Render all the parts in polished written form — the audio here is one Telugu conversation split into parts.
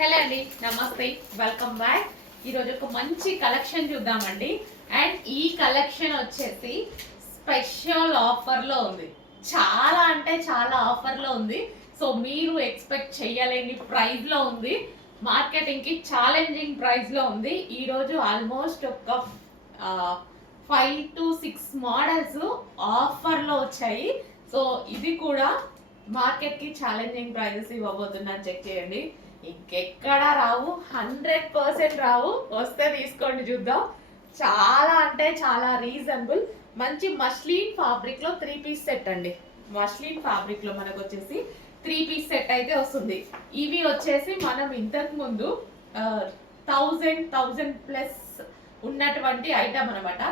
హలో అండి, నమస్తే, వెల్కమ్ బ్యాక్. ఈరోజు ఒక మంచి కలెక్షన్ చూద్దామండి. అండ్ ఈ కలెక్షన్ వచ్చేసి స్పెషల్ ఆఫర్లో ఉంది. చాలా అంటే చాలా ఆఫర్లో ఉంది. సో మీరు ఎక్స్పెక్ట్ చేయలేని ప్రైస్లో ఉంది. మార్కెటింగ్కి ఛాలెంజింగ్ ప్రైస్లో ఉంది. ఈరోజు ఆల్మోస్ట్ ఒక 5 to 6 మోడల్స్ ఆఫర్లో వచ్చాయి. సో ఇది కూడా మార్కెట్కి ఛాలెంజింగ్ ప్రైజెస్ ఇవ్వబోతున్నాను. చెక్ చేయండి, ఇంకెక్కడా రావు, 100% రావు. వస్తే తీసుకోండి, చూద్దాం. చాలా అంటే చాలా రీజనబుల్. మంచి మస్లిన్ ఫ్యాబ్రిక్ లో 3 పీస్ సెట్ అండి. మస్లిన్ ఫ్యాబ్రిక్ లో మనకు వచ్చేసి 3 పీస్ సెట్ అయితే వస్తుంది. ఇవి వచ్చేసి మనం ఇంతకు ముందు 1000 ప్లస్ ఉన్నటువంటి ఐటమ్ అనమాట.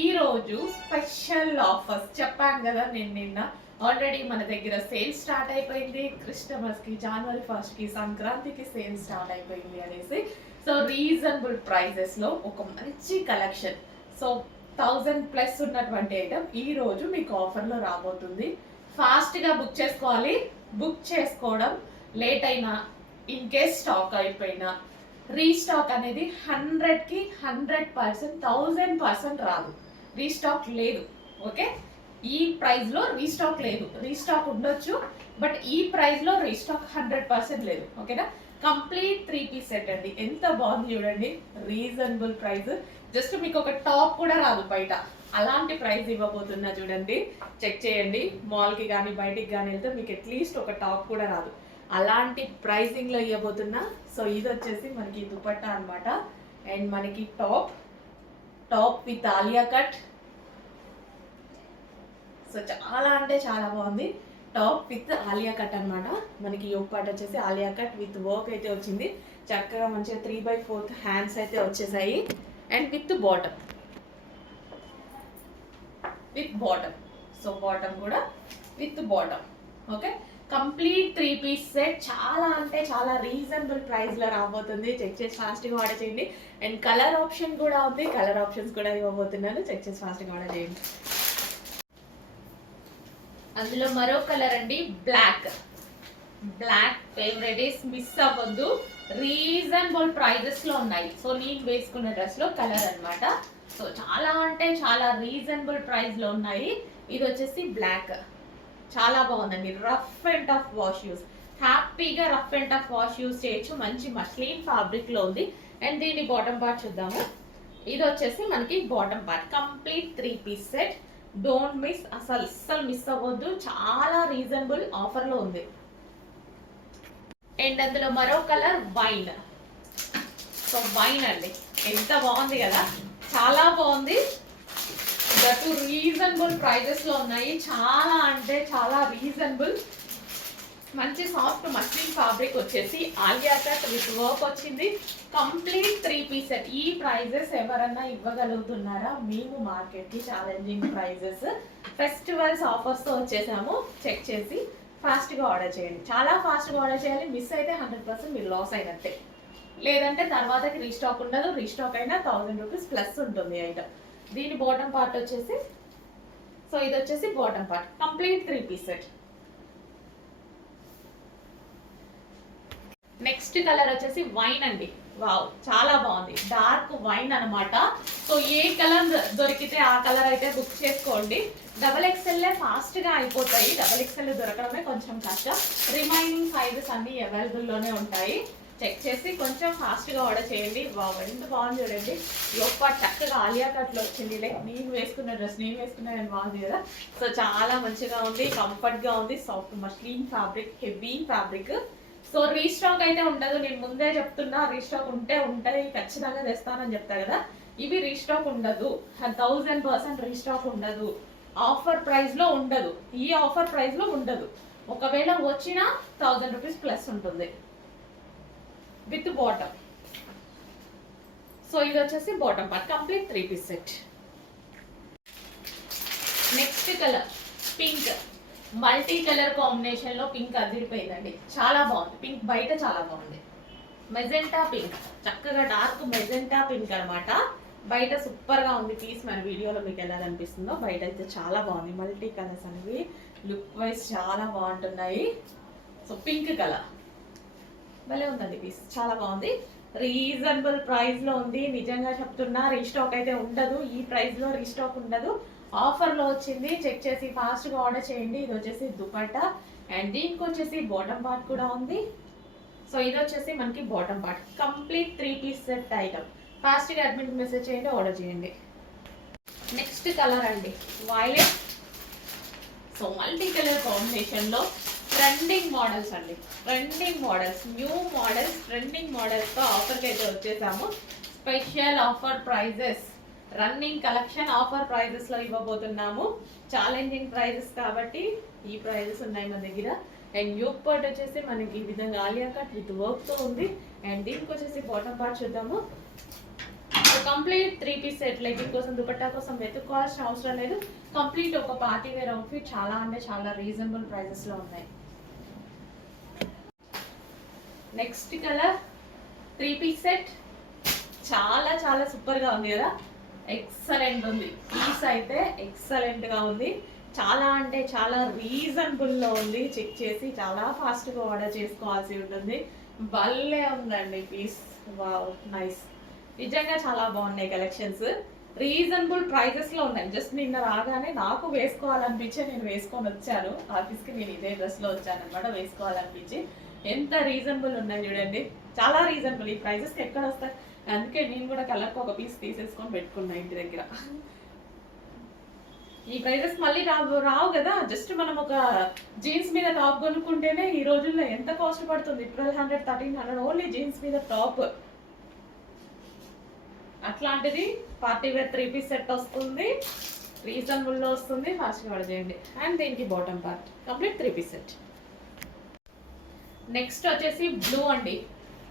ఈ రోజు స్పెషల్ ఆఫర్స్ చెప్పాను కదా నేను నిన్న. ఆల్రెడీ మన దగ్గర సేల్ స్టార్ట్ అయిపోయింది. క్రిస్టమస్కి, జనవరి 1st సంక్రాంతికి సేల్ స్టార్ట్ అయిపోయింది అనేసి. సో రీజనబుల్ ప్రైజెస్లో ఒక మంచి కలెక్షన్. సో 1000 ప్లస్ ఉన్నటువంటి ఐటమ్ ఈ రోజు మీకు ఆఫర్లో రాబోతుంది. ఫాస్ట్గా బుక్ చేసుకోవాలి. బుక్ చేసుకోవడం లేట్ అయినా, ఇన్ కేస్ స్టాక్ అయిపోయినా, రీస్టాక్ అనేది 100కి 100%, 1000% రాదు. రీస్టాక్ లేదు. ఓకే, ఈ ప్రైస్ లో రీస్టాక్ లేదు. రీస్టాక్ ఉండొచ్చు, బట్ ఈ ప్రైస్ లో రీస్టాక్ 100% లేదు. ఓకేనా? కంప్లీట్ 3 పీస్ సెట్ అండి. ఎంత బాగుంది చూడండి. Reasonable price. జస్ట్ మీకు ఒక టాప్ కూడా రాదు బయట. అలాంటి ప్రైస్ ఇవ్వబోతున్నా చూడండి. చెక్ చేయండి. మాల్కి కానీ బయటికి కానీ వెళ్తే మీకు అట్లీస్ట్ ఒక టాప్ కూడా రాదు. అలాంటి ప్రైసింగ్ లో ఇవ్వబోతున్నా. సో ఇది వచ్చేసి మనకి దుపట్టా అనమాట. అండ్ మనకి top with Alia cut. So చాలా అంటే చాలా బాగుంది. టాప్ విత్ ఆలియా కట్ అనమాట. మనకి యోగ్ పార్ట్ వచ్చేసి ఆలియా కట్ విత్ వర్క్ అయితే వచ్చింది. చక్కగా మంచిగా 3/4 హ్యాండ్స్ అయితే వచ్చేసాయి. And with bottom. So bottom కూడా with bottom. Okay, complete 3 piece set. చాలా అంటే చాలా రీజనబుల్ ప్రైస్ లో రాబోతుంది. చెక్ చేసి ఫాస్ట్గా ఆర్డర్ చేయండి. అండ్ కలర్ ఆప్షన్ కూడా ఉంది. కలర్ ఆప్షన్స్ కూడా ఇవ్వబోతున్నాను. చెక్ చేసి ఫాస్ట్గా ఆర్డర్ చేయండి. అందులో మరో కలర్ అండి, బ్లాక్ ఫేవరెట్. మిస్ అవ్వద్దు. రీజనబుల్ ప్రైజెస్ లో ఉన్నాయి. సో నేను వేసుకున్న డ్రెస్ లో కలర్ అనమాట. సో చాలా అంటే చాలా రీజనబుల్ ప్రైస్ లో ఉన్నాయి. ఇది వచ్చేసి బ్లాక్. చాలా బాగుందండి. Rough and tough wash use, హ్యాపీగా rough and tough wash use చేయొచ్చు. మంచి మస్లిన్ ఫ్యాబ్రిక్ లో ఉంది. అండ్ దీని బాటమ్ పార్ట్ చూద్దాము. ఇది వచ్చేసి మనకి bottom part. Complete 3 piece set. Don't miss, అస్సలు మిస్ అవ్వద్దు. చాలా రీజనబుల్ ఆఫర్ లో ఉంది. అండ్ అందులో మరో కలర్ వైన్. సో వైన్ అండి, ఎంత బాగుంది కదా. చాలా బాగుంది. దట్టు రీజనబుల్ ప్రైజెస్ లో ఉన్నాయి. చాలా అంటే చాలా రీజనబుల్. మంచి సాఫ్ట్ మస్లిన్ ఫ్యాబ్రిక్ వచ్చేసి ఆలియా కట్ విత్ వర్క్ వచ్చింది. Complete 3 piece set. ఈ ప్రైజెస్ ఎవరన్నా ఇవ్వగలుగుతున్నారా? మేము మార్కెట్కి ఛాలెంజింగ్ ప్రైజెస్. ఫెస్టివల్స్ ఆఫర్స్తో వచ్చేసాము. చెక్ చేసి ఫాస్ట్గా ఆర్డర్ చేయండి. చాలా ఫాస్ట్గా ఆర్డర్ చేయాలి. మిస్ అయితే 100% మీరు లాస్ అయినట్టే. లేదంటే తర్వాతకి రీస్టాక్ ఉండదు. రీస్టాక్ అయినా 1000 రూపీస్ ప్లస్ ఉంటుంది ఐటమ్. దీని బాటమ్ పార్ట్ వచ్చేసి, సో ఇది వచ్చేసి bottom part. Complete 3 piece set. Next colour వచ్చేసి వైన్ అండి. వావ్, చాలా బాగుంది. డార్క్ వైన్ అనమాట. సో ఏ కలర్ దొరికితే ఆ కలర్ అయితే బుక్ చేసుకోండి. XXL ఫాస్ట్ గా అయిపోతాయి. XXL దొరకడమే కొంచెం కష్టం. రిమైనింగ్ సైజెస్ అన్ని అవైలబుల్ లోనే ఉంటాయి. చెక్ చేసి కొంచెం ఫాస్ట్ గా ఆర్డర్ చేయండి. వావ్, ఎంత బాగుంది చూడండి. లోపల చక్కగా ఆలియా కట్ లో వచ్చింది. లైక్ నేను వేసుకున్న డ్రెస్ నేను వేసుకున్న బాగుంది కదా. సో చాలా మంచిగా ఉంది. కంఫర్ట్ గా ఉంది. Soft muslin fabric, heavy fabric. So restock అయితే ఉండదు. నేను ముందే చెప్తున్నా, రీస్టాక్ ఉంటాయి ఖచ్చితంగా తెస్తానని చెప్తా కదా. ఇవి రీస్టాక్ ఉండదు. 1000% రీస్టాక్ ఉండదు. ఆఫర్ ప్రైస్ లో ఉండదు. ఈ ఆఫర్ ప్రైస్ లో ఉండదు. ఒకవేళ వచ్చినా 1000 రూపీస్ ప్లస్ ఉంటుంది విత్ బాటమ్. సో ఇది వచ్చేసి bottom part. Complete 3 piece set. Next colour pink. Multi colour combination లో పింక్ అదిరిపోయిందండి. చాలా బాగుంది. పింక్ బయట చాలా బాగుంది. మెజెంటా పింక్, చక్కగా డార్క్ మెజెంటా పింక్ అనమాట. బయట సూపర్ గా ఉంది. పీస్ మన వీడియోలో మీకు ఎలా కనిపిస్తుందో, బయట అయితే చాలా బాగుంది. మల్టీ కలర్స్ అనేవి లుక్ వైజ్ చాలా బాగుంటున్నాయి. So pink colour. భలే ఉందండి పీస్, చాలా బాగుంది. రీజనబుల్ ప్రైస్ లో ఉంది, నిజంగా చెప్తున్నా. రీస్టాక్ అయితే ఉండదు, ఈ ప్రైస్ లో రీస్టాక్ ఉండదు. ఆఫర్ లో వచ్చింది, చెక్ చేసి ఫాస్ట్ గా ఆర్డర్ చేయండి. ఇది వచ్చేసి దుపట్టా అండ్ దీనికి వచ్చేసి బాటమ్ పార్ట్ కూడా ఉంది. సో ఇది వచ్చేసి మనకి bottom part, complete 3 piece set item. Fast గా అడ్మిట్ మెసేజ్ చేయండి, ఆర్డర్ చేయండి. నెక్స్ట్ కలర్ అండి violet. So multi colour combination లో ట్రెండింగ్ మోడల్స్ అండి, trending models, new models, trending models తో ఆఫర్కి అయితే వచ్చేసాము. Special offer prices, running collection offer prices లో ఇవ్వబోతున్నాము. ఛాలెంజింగ్ ప్రైజెస్ కాబట్టి ఈ ప్రైజెస్ ఉన్నాయి మన దగ్గర. అండ్ యూక్ పార్ట్ వచ్చేసి మనకి ఈ విధంగా ఆలియా కట్ విత్ వర్క్ తో ఉంది. అండ్ దీనికి వచ్చేసి బాటమ్ పార్ట్ చూద్దాము. కంప్లీట్ 3 పీస్ సెట్, లెగ్గింగ్ కోసం దుపట్టా కోసం వెతుక్కోవాల్సిన అవసరం లేదు. కంప్లీట్ ఒక పార్టీ వేర్ అవుట్ఫిట్, చాలా అంటే చాలా రీజనబుల్ ప్రైజెస్ లో ఉన్నాయి. నెక్స్ట్ కలర్ 3 పీస్ సెట్, చాలా చాలా సూపర్ గా ఉంది కదా, ఎక్సలెంట్ ఉంది. పీస్ అయితే ఎక్సలెంట్ గా ఉంది, చాలా అంటే చాలా రీజనబుల్ లో ఉంది. చెక్ చేసి చాలా ఫాస్ట్ గా ఆర్డర్ చేసుకోవాల్సి ఉంటుంది. భలే ఉందండి పీస్, వావ్ నైస్. నిజంగా చాలా బాగున్నాయి కలెక్షన్స్, రీజనబుల్ ప్రైజెస్ లో ఉన్నాయి. జస్ట్ నిన్న రాగానే నాకు వేసుకోవాలనిపించి నేను వేసుకొని వచ్చాను ఆఫీస్కి. నేను ఇదే డ్రెస్ లో వచ్చాను అనమాట, వేసుకోవాలనిపించి. ఎంత రీజనబుల్ ఉన్నాయి చూడండి, చాలా రీజనబుల్. ఈ ప్రైజెస్కి ఎక్కడ వస్తాయి, అందుకే నేను కూడా కలర్కి ఒక పీస్ తీసేసుకొని పెట్టుకున్నా ఇంటి దగ్గర. ఈ ప్రైజెస్ మళ్ళీ రావు కదా. జస్ట్ మనం ఒక జీన్స్ మీద టాప్ కొనుక్కుంటేనే ఈ రోజుల్లో ఎంత కాస్ట్ పడుతుంది, 1200 1300 ఓన్లీ జీన్స్ మీద టాప్. అట్లాంటిది పార్టీ వేర్ 3 పీస్ సెట్ వస్తుంది, రీజనబుల్ లో వస్తుంది. ఫాస్ట్గా ఆర్డర్ చేయండి. అండ్ దీనికి bottom part, complete 3 piece set. Next వచ్చేసి బ్లూ అండి.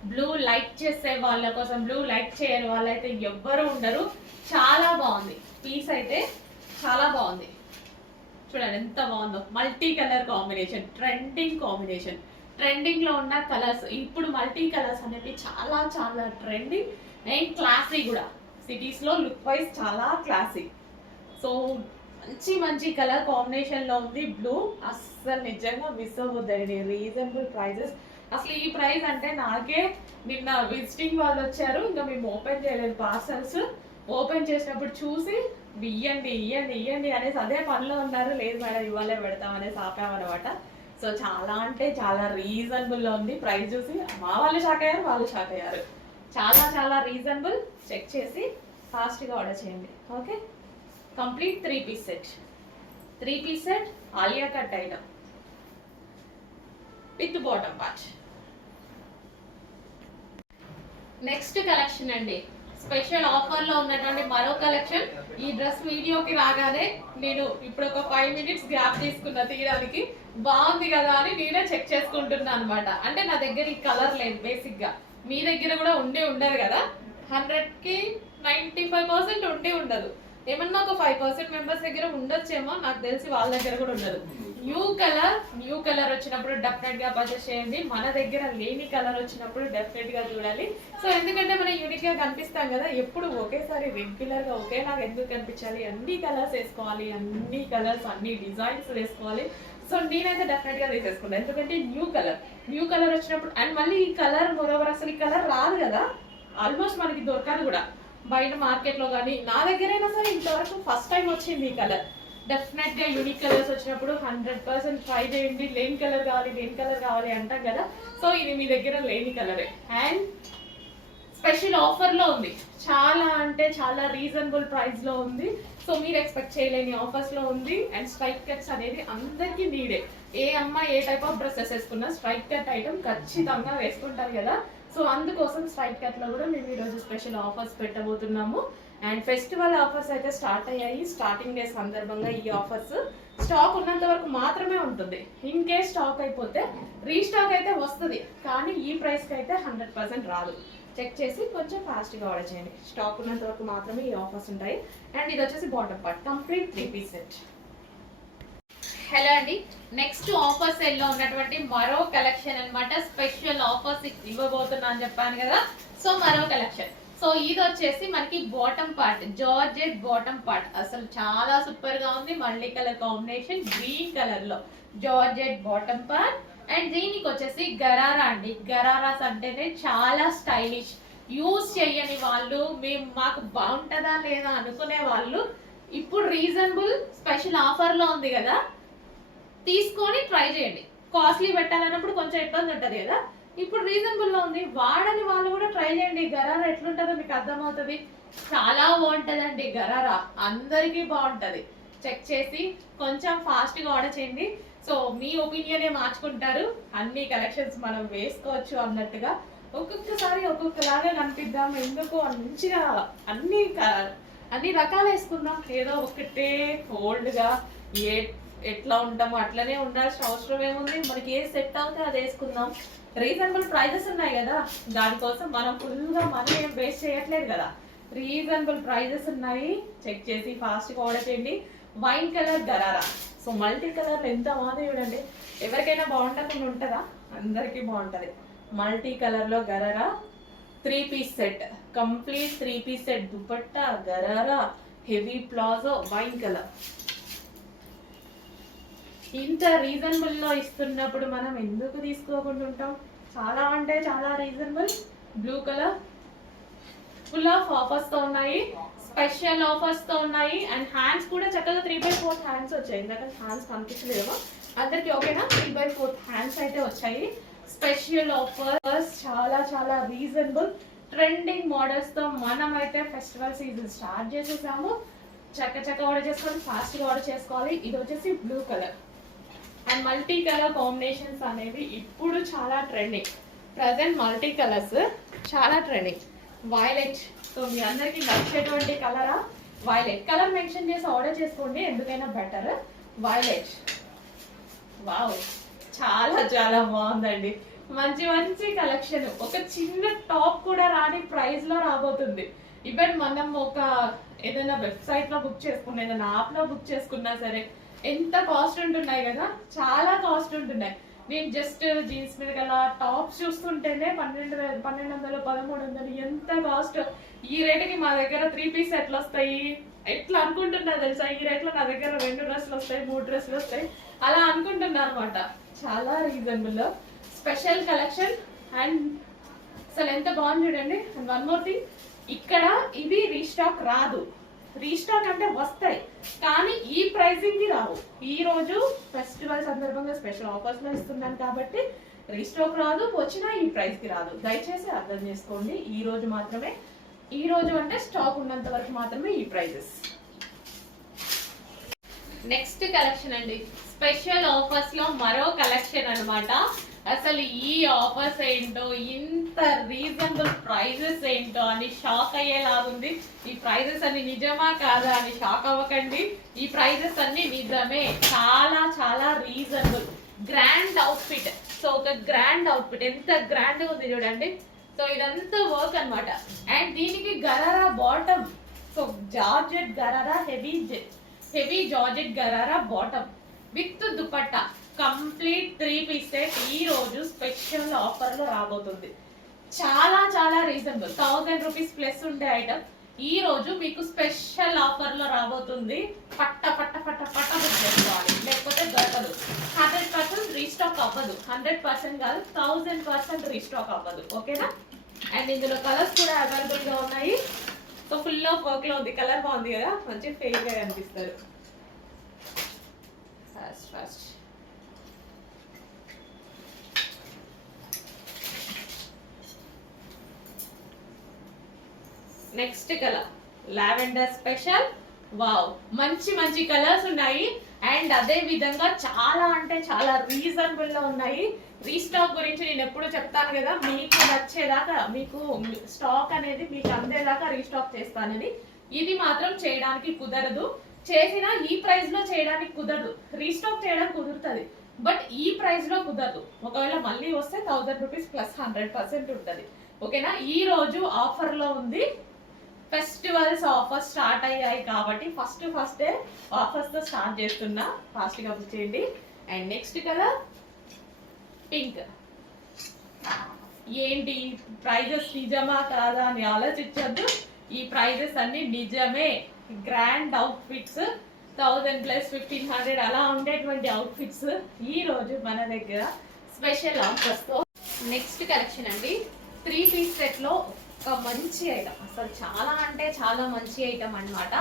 బ్లూ లైక్ చేసే వాళ్ళ కోసం, బ్లూ లైక్ చేయని వాళ్ళైతే ఎవ్వరు ఉండరు. చాలా బాగుంది పీస్ అయితే, చాలా బాగుంది. చూడండి ఎంత బాగుందో, multi colour combination, trending combination. Trending లో ఉన్న కలర్స్, ఇప్పుడు మల్టీ కలర్స్ అనేవి చాలా చాలా ట్రెండింగ్ అండ్ క్లాసీ కూడా. సిటీస్ లో లుక్ వైజ్ చాలా క్లాసీ. సో మంచి మంచి కలర్ కాంబినేషన్ లో ఉంది బ్లూ. అస్సలు నిజంగా మిస్ అవ్వద్దండి, రీజనబుల్ ప్రైజెస్. అసలు ఈ ప్రైస్ అంటే నాకే నిన్న విజిటింగ్ వాళ్ళు వచ్చారు, ఇంకా మేము ఓపెన్ చేయలేదు పార్సల్స్. ఓపెన్ చేసినప్పుడు చూసి ఇయ్యండి ఇయ్యండి ఇయ్యండి అనేసి అదే పనిలో ఉన్నారు. లేదు మేడం ఇవ్వాలే పెడతాం అనేసి ఆపామన్నమాట. సో చాలా అంటే చాలా రీజనబుల్ లో ఉంది. ప్రైస్ చూసి మా వాళ్ళు షాక్ అయ్యారు, వాళ్ళు షాక్ అయ్యారు. చాలా చాలా రీజనబుల్. చెక్ చేసి ఫాస్ట్గా ఆర్డర్ చేయండి. Okay, complete 3 piece set, 3 piece set Alia cut item with bottom part. Next collection అండి, స్పెషల్ ఆఫర్ లో ఉన్నటువంటి మరో కలెక్షన్. ఈ డ్రెస్ వీడియోకి రాగానే నేను ఇప్పుడు ఒక 5 మినిట్స్ గ్యాప్ తీసుకున్నా తీయడానికి. బాగుంది కదా అని నేనే చెక్ చేసుకుంటున్నా అనమాట. అంటే నా దగ్గర ఈ కలర్ లేదు బేసిక్ గా, మీ దగ్గర కూడా ఉండదు కదా. 100కి 95% ఉండదు. ఏమన్నా ఒక 5% మెంబర్స్ దగ్గర ఉండొచ్చేమో, నాకు తెలిసి వాళ్ళ దగ్గర కూడా ఉండదు. న్యూ కలర్ వచ్చినప్పుడు డెఫినెట్ గా పర్చేస్ చేయండి. మన దగ్గర లేని కలర్ వచ్చినప్పుడు డెఫినెట్ గా చూడాలి. సో ఎందుకంటే మనం యూనిక్ గా కనిపిస్తాం కదా, ఎప్పుడు ఒకేసారి రెగ్యులర్ గా ఒకేలాగా ఎందుకు కనిపించాలి, అన్ని కలర్స్ వేసుకోవాలి, అన్ని కలర్స్ అన్ని డిజైన్స్ వేసుకోవాలి. సో నేనైతే డెఫినెట్ గా తీసేసుకుంటాను, ఎందుకంటే న్యూ కలర్ వచ్చినప్పుడు. అండ్ మళ్ళీ ఈ కలర్ మరోవర్ అసలు ఈ కలర్ రాదు కదా, ఆల్మోస్ట్ మనకి దొరకదు కూడా బయట మార్కెట్ లో. కానీ నా దగ్గరైనా సరే ఇంతవరకు ఫస్ట్ టైం వచ్చింది ఈ కలర్. డెఫినెట్ గా యూనిక్ కలర్స్ వచ్చినప్పుడు 100% ట్రై చేయండి. లేని కలర్ కావాలి అంటాం కదా, సో ఇది మీ దగ్గర లేని కలరే. అండ్ స్పెషల్ ఆఫర్ లో ఉంది, చాలా అంటే చాలా రీజనబుల్ ప్రైస్ లో ఉంది. సో మీరు ఎక్స్పెక్ట్ చేయలేని ఆఫర్స్ లో ఉంది. అండ్ స్ట్రైట్ కట్స్ అనేది అందరికీ నీడే. ఏ అమ్మాయి ఏ టైప్ ఆఫ్ డ్రెస్సెస్ వేసుకున్నా స్ట్రైట్ కట్ ఐటమ్ ఖచ్చితంగా వేసుకుంటారు కదా. సో అందుకోసం స్ట్రైట్ కట్ లో కూడా మేము ఈరోజు స్పెషల్ ఆఫర్స్ పెట్టబోతున్నాము. అండ్ ఫెస్టివల్ ఆఫర్స్ అయితే స్టార్ట్ అయ్యాయి. స్టార్టింగ్ డే సందర్భంగా ఈ ఆఫర్స్ స్టాక్ ఉన్నంత వరకు మాత్రమే ఉంటుంది. ఇన్ కేస్ స్టాక్ అయిపోతే రీస్టాక్ అయితే వస్తుంది, కానీ ఈ ప్రైస్కి అయితే 100% రాదు. చెక్ చేసి కొంచెం ఫాస్ట్గా ఆర్డర్ చేయండి. స్టాక్ ఉన్నంత వరకు మాత్రమే ఈ ఆఫర్స్ ఉంటాయి. అండ్ ఇది వచ్చేసి bottom part, complete 3 piece set. Hello అండి, నెక్స్ట్ ఆఫర్ సేల్ లో ఉన్నటువంటి మరో కలెక్షన్ అన్నమాట. స్పెషల్ ఆఫర్స్ ఇవ్వబోతున్నా అని చెప్పాను కదా, సో మరో కలెక్షన్. సో ఇది వచ్చేసి మనకి bottom part, georgette bottom part. అసలు చాలా సూపర్ గా ఉంది. Multi colour combination, green colour లో జార్జెట్ బాటమ్ పార్ట్ అండ్ దీనికి వచ్చేసి గరారా అండి. గరారాస్ అంటేనే చాలా స్టైలిష్. యూజ్ చేయని వాళ్ళు మేము మాకు బాగుంటుందా లేదా అనుకునే వాళ్ళు ఇప్పుడు రీజనబుల్ స్పెషల్ ఆఫర్లో ఉంది కదా, తీసుకొని ట్రై చేయండి. కాస్ట్లీ పెట్టాలన్నప్పుడు కొంచెం ఇబ్బంది ఉంటుంది కదా, ఇప్పుడు రీజనబుల్లో ఉంది. వాడని వాళ్ళు కూడా ట్రై చేయండి. గరారా ఎట్లుంటుందో మీకు అర్థమవుతుంది. చాలా బాగుంటుందండి గరారా, అందరికీ బాగుంటుంది. చెక్ చేసి కొంచెం ఫాస్ట్గా ఆర్డర్ చేయండి. సో మీ ఒపీనియనే మార్చుకుంటారు. అన్ని కలెక్షన్స్ మనం వేసుకోవచ్చు అన్నట్టుగా ఒక్కొక్కసారి ఒక్కొక్కలాగా కనిపిద్దాం, ఎందుకు మంచిగా అన్ని రకాలు వేసుకుందాం. ఏదో ఒకటే ఓల్డ్గా ఎట్లా ఉంటామో అట్లనే ఉండాల్సిన అవసరం ఏముంది. మనకి ఏ సెట్ అవుతే అది వేసుకుందాం. రీజనబుల్ ప్రైజెస్ ఉన్నాయి కదా, దానికోసం మనం ఫుల్గా మనీ ఏం వేస్ట్ చేయట్లేదు కదా. రీజనబుల్ ప్రైజెస్ ఉన్నాయి, చెక్ చేసి ఫాస్ట్గా ఆర్డర్ చేయండి. Wine colour gharara. So multi colour ఎంత బాగుంది చూడండి. ఎవరికైనా బాగుండకుండా ఉంటుందా? అందరికీ బాగుంటుంది. మల్టీ కలర్లో gharara 3 piece set, complete 3 piece set. Dupatta, gharara, heavy palazzo, wine colour. ఇంత రీజనబుల్లో ఇస్తున్నప్పుడు మనం ఎందుకు తీసుకోకుండా ఉంటాం? చాలా అంటే చాలా reasonable. Blue colour full of ఆఫర్స్తో ఉన్నాయి, స్పెషల్ ఆఫర్స్తో ఉన్నాయి. అండ్ హ్యాండ్స్ కూడా చక్కగా 3/4 హ్యాండ్స్ వచ్చాయి. ఇందాక హ్యాండ్స్ కనిపించలేమో అందరికి. ఓకేనా? 3/4 హ్యాండ్స్ అయితే వచ్చాయి. స్పెషల్ ఆఫర్స్, చాలా చాలా రీజనబుల్ ట్రెండింగ్ మోడల్స్తో మనమైతే ఫెస్టివల్ సీజన్ స్టార్ట్ చేసేసాము. చక్క ఆర్డర్ చేసుకోవాలి, ఫాస్ట్గా ఆర్డర్ చేసుకోవాలి. ఇది వచ్చేసి blue colour and multi colour combinations అనేవి ఇప్పుడు చాలా ట్రెండింగ్. ప్రజెంట్ మల్టీ కలర్స్ చాలా ట్రెండింగ్. వైలెట్, సో మీ అందరికి నచ్చేటువంటి కలరా? వైలెట్ కలర్ మెన్షన్ చేసి ఆర్డర్ చేసుకోండి, ఎందుకైనా బెటర్. వైలెట్, వావ్, చాలా చాలా బాగుందండి. మంచి మంచి కలెక్షన్. ఒక చిన్న టాప్ కూడా రాని ప్రైస్ లో రాబోతుంది. ఈవెన్ మనం ఒక ఏదైనా వెబ్సైట్ లో బుక్ చేసుకున్నా, ఏదైనా యాప్ లో బుక్ చేసుకున్నా సరే ఎంత కాస్ట్ ఉంటున్నాయి కదా, చాలా కాస్ట్ ఉంటున్నాయి. నేను జస్ట్ జీన్స్ మీద గల టాప్స్ చూస్తుంటేనే 1200, 1300 ఎంత కాస్ట్. ఈ రేటుకి మా దగ్గర 3 పీస్ సెట్లు వస్తాయి ఎట్లా అనుకుంటున్నా తెలుసా? ఈ రేట్లో నా దగ్గర 2 డ్రెస్సులు వస్తాయి, 3 డ్రెస్సులు వస్తాయి, అలా అనుకుంటున్నా అనమాట. చాలా రీజనబుల్ స్పెషల్ కలెక్షన్. అండ్ అసలు ఎంత బాగుంది చూడండి. అండ్ వన్ మోర్ థింగ్, ఇక్కడ ఇది రీస్టాక్ రాదు. రీస్టాక్ అంటే వస్తాయి కానీ ఈ ప్రైసింగ్ కి రావు. ఈ రోజు ఫెస్టివల్ సందర్భంగా స్పెషల్ ఆఫర్స్ లో ఇస్తున్నాను కాబట్టి రీస్టాక్ రాదు, వచ్చినా ఈ ప్రైస్ కి రాదు. దయచేసి అర్థం చేసుకోండి. ఈ రోజు మాత్రమే, ఈ రోజు అంటే స్టాక్ ఉన్నంత వరకు మాత్రమే ఈ ప్రైజెస్. నెక్స్ట్ కలెక్షన్ అండి, స్పెషల్ ఆఫర్స్ లో మరో కలెక్షన్ అన్నమాట. అసలు ఈ ఆఫర్స్ ఏంటో, ఇంత రీజనబుల్ ప్రైజెస్ ఏంటో అని షాక్ అయ్యేలాగుంది. ఈ ప్రైజెస్ అన్ని నిజమా కాదా అని షాక్ అవ్వకండి. ఈ ప్రైజెస్ అన్ని నిజమే, చాలా చాలా రీజనబుల్. Grand outfit. సో ఒక గ్రాండ్ అవుట్ఫిట్ ఎంత గ్రాండ్ ఉంది చూడండి. సో ఇదంతా వర్క్ అన్నమాట. అండ్ దీనికి gharara bottom. So georgette gharara, heavy georgette gharara bottom with dupatta, complete 3 piece set ఈ రోజు స్పెషల్ ఆఫర్ లో రాబోతుంది. చాలా చాలా రీజనబుల్. 1000 రూపీస్ ప్లస్ ఉండే ఐటమ్ ఈ రోజు మీకు స్పెషల్ ఆఫర్ లో రాబోతుంది. పట్ట పట్ట పట్ట పట్ట బుక్ చేసుకోవాలి, లేకపోతే దొరకదు. 100% రీస్టాక్ అవ్వదు. 100% కాదు, 1000% రీస్టాక్ అవ్వదు. ఓకేనా? అండ్ ఇందులో కలర్స్ కూడా అవైలబుల్ గా ఉన్నాయి. సో ఫుల్ ఆఫ్ వర్క్ లో ఉంది. కలర్ బాగుంది కదా, మంచి ఫెయిర్ గా కనిపిస్తారు. First next colour lavender special. Wow, మంచి మంచి కలర్స్ ఉన్నాయి. అండ్ అదే విధంగా చాలా అంటే చాలా రీజనబుల్ లో ఉన్నాయి. రీస్టాక్ గురించి నేను ఎప్పుడు చెప్తాను కదా, మీకు నచ్చేదాకా, మీకు స్టాక్ అనేది మీకు అందేదాకా రీస్టాక్ చేస్తానని. ఇది మాత్రం చేయడానికి కుదరదు. చేసినా ఈ ప్రైస్ లో చేయడానికి కుదరదు. రీస్టాక్ చేయడానికి కుదురుతుంది, బట్ ఈ ప్రైస్ లో కుదరదు. ఒకవేళ మళ్ళీ వస్తే 1000 రూపీస్ ప్లస్ 100% ఉంటుంది. ఓకేనా? ఈ రోజు ఆఫర్ లో ఉంది. ఫెస్టివల్స్ ఆఫర్స్ స్టార్ట్ అయ్యాయి కాబట్టి ఫస్ట్ ఆఫర్స్ తో స్టార్ట్ చేస్తున్నా. ఫాస్ట్ గా బుక్ చేయండి. And next colour pink. ఏంటి ప్రైజెస్ నిజమా కాదా అని ఆలోచించద్దు. ఈ ప్రైజెస్ అన్ని నిజమే. గ్రాండ్ అవుట్ఫిట్స్ 1000 ప్లస్ 1500 అలా ఉండేటువంటి అవుట్ఫిట్స్ ఈ రోజు మన దగ్గర స్పెషల్ ఆఫర్స్తో నెక్స్ట్ కలెక్షన్ అండి. 3 పీస్ సెట్లో ఒక మంచి ఐటమ్, అసలు చాలా అంటే చాలా మంచి ఐటమ్ అన్నమాట.